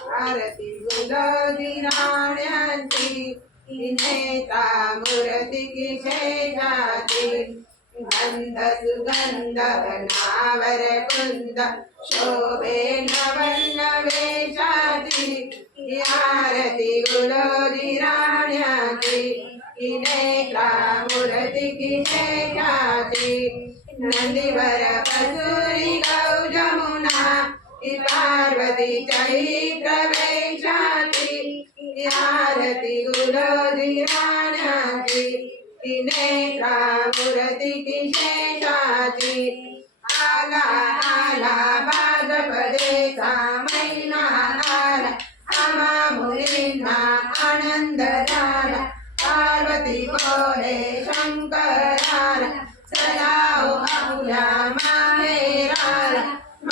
आरती गुलाबी राण्यांची नेता मूर्ती की शेजारी गंध सुगंध नावर कुंद शोभे नवलवेशाची आरती गुलाबी राण्याची नेता मूर्ती की शेजारी नंदीवर बसुरी गौ जमुना पार्वती चैत्र वैशाखी आरती गुलाबी राण्याची नेत्रा मूर्ती की शेषाची आला आला भाद्रपदेचा महिना आला आम्हा मुलींना आनंद झाला पार्वती बोले शंकराला चला ओ आपल्या माहेराला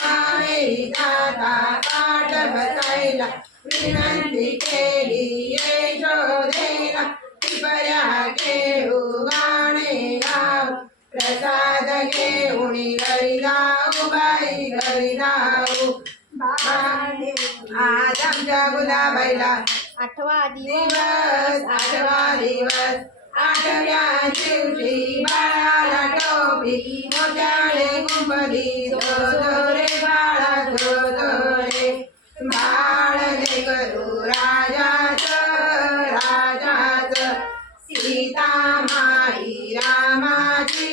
माहेरी जाता पाठ बसायला विनंती केली यशोदेला टिपऱ्या घेऊ गाणे गाव प्रसाद घेऊन घरी जाऊ बाई घरी जाऊ आज आमच्या गुलाबाईला 8वा दिवस 8वा दिवस 8व्या दिवशी बाळाला टोपी मोठ्याने कुंपली रे बाळा रे बाळ ले करू राजाच सीता माई रामाची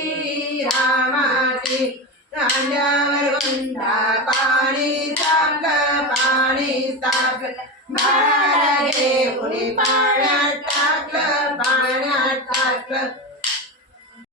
रांड्यावर गुंडा पाणी तापलं बाळाला घेऊन